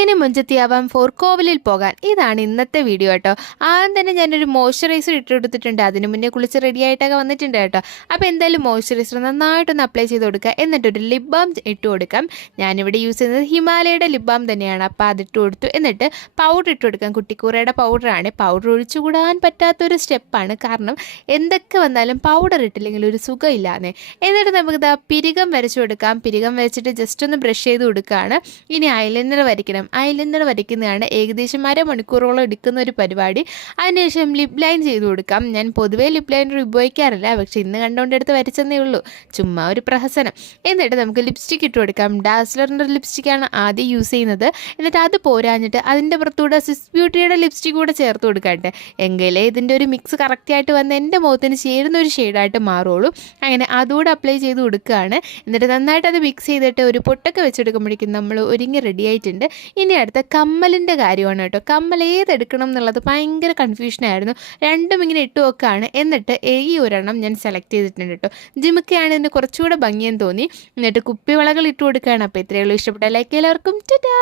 എങ്ങനെ മുഞ്ചത്തിയാവാം ഫോർ കോവിലിൽ പോകാൻ. ഇതാണ് ഇന്നത്തെ വീഡിയോ കേട്ടോ. ആദ്യം തന്നെ ഞാനൊരു മോയ്സ്ചറൈസർ ഇട്ട് കൊടുത്തിട്ടുണ്ട്. അതിന് മുന്നേ കുളിച്ച് റെഡി ആയിട്ടൊക്കെ വന്നിട്ടുണ്ട് കേട്ടോ. അപ്പോൾ എന്തായാലും മോയ്സ്ചറൈസർ നന്നായിട്ടൊന്ന് അപ്ലൈ ചെയ്ത് കൊടുക്കുക. എന്നിട്ടൊരു ലിപ് ബാം ഇട്ട് കൊടുക്കാം. ഞാനിവിടെ യൂസ് ചെയ്യുന്നത് ഹിമാലയയുടെ ലിപ് ബാം തന്നെയാണ്. അപ്പോൾ അതിട്ട് കൊടുത്തു. എന്നിട്ട് പൗഡർ ഇട്ട് കൊടുക്കാം. കുട്ടിക്കൂറയുടെ പൗഡറാണ്. പൗഡർ ഒഴിച്ചുകൂടാൻ പറ്റാത്തൊരു സ്റ്റെപ്പാണ്. കാരണം എന്തൊക്കെ വന്നാലും പൗഡർ ഇട്ടില്ലെങ്കിൽ ഒരു സുഖമില്ലാന്നേ. എന്നിട്ട് നമുക്ക് പിരികം വരച്ചു കൊടുക്കാം. പിരികം വരച്ചിട്ട് ജസ്റ്റ് ഒന്ന് ബ്രഷ് ചെയ്ത് കൊടുക്കുകയാണ്. ഇനി ഐലൈനർ വരയ്ക്കണം. ഐലൈനർ വരയ്ക്കുന്നതാണ് ഏകദേശം അരമണിക്കൂറോളം എടുക്കുന്ന ഒരു പരിപാടി. അതിനുശേഷം ലിപ് ലൈൻ ചെയ്ത് കൊടുക്കാം. ഞാൻ പൊതുവേ ലിപ് ലൈനർ ഉപയോഗിക്കാറില്ല, പക്ഷേ ഇന്ന് കണ്ടുകൊണ്ടെടുത്ത് വരച്ചെന്നേ ഉള്ളൂ, ചുമ്മാ ഒരു പ്രഹസനം. എന്നിട്ട് നമുക്ക് ലിപ്സ്റ്റിക് ഇട്ട് കൊടുക്കാം. ഡാസ്ലറിൻ്റെ ലിപ്സ്റ്റിക്കാണ് ആദ്യം യൂസ് ചെയ്യുന്നത്. എന്നിട്ട് അത് പോരാഞ്ഞിട്ട് അതിൻ്റെ പുറത്തൂടെ സ്വിസ് ബ്യൂട്ടിയുടെ ലിപ്സ്റ്റിക് കൂടെ ചേർത്ത് കൊടുക്കട്ടെ. എങ്കിലേ ഇതിൻ്റെ ഒരു മിക്സ് കറക്റ്റായിട്ട് വന്ന് എൻ്റെ മുഖത്തിന് ചേരുന്ന ഒരു ഷെയ്ഡായിട്ട് മാറുള്ളൂ. അങ്ങനെ അതുകൂടെ അപ്ലൈ ചെയ്ത് കൊടുക്കുകയാണ്. എന്നിട്ട് നന്നായിട്ട് അത് മിക്സ് ചെയ്തിട്ട് ഒരു പൊട്ടൊക്കെ വെച്ചെടുക്കുമ്പോഴേക്കും നമ്മൾ ഒരുങ്ങി റെഡി ആയിട്ടുണ്ട്. ഇനി അടുത്ത കമ്മലിൻ്റെ കാര്യമാണ് കേട്ടോ. കമ്മൽ ഏതെടുക്കണം എന്നുള്ളത് ഭയങ്കര കൺഫ്യൂഷനായിരുന്നു. രണ്ടും ഇങ്ങനെ ഇട്ട് വെക്കുകയാണ്. എന്നിട്ട് ഈ ഒരെണ്ണം ഞാൻ സെലക്ട് ചെയ്തിട്ടുണ്ട് കേട്ടോ. ജിമിക്കയാണ് ഇതിന് കുറച്ചുകൂടെ ഭംഗിയെന്ന് തോന്നി. എന്നിട്ട് കുപ്പിവളകൾ ഇട്ട് കൊടുക്കുകയാണ്. അപ്പോൾ ഇത്രയേ ഉള്ളൂ. ഇഷ്ടപ്പെട്ട ലൈക്ക് എല്ലാവർക്കും ടാറ്റാ.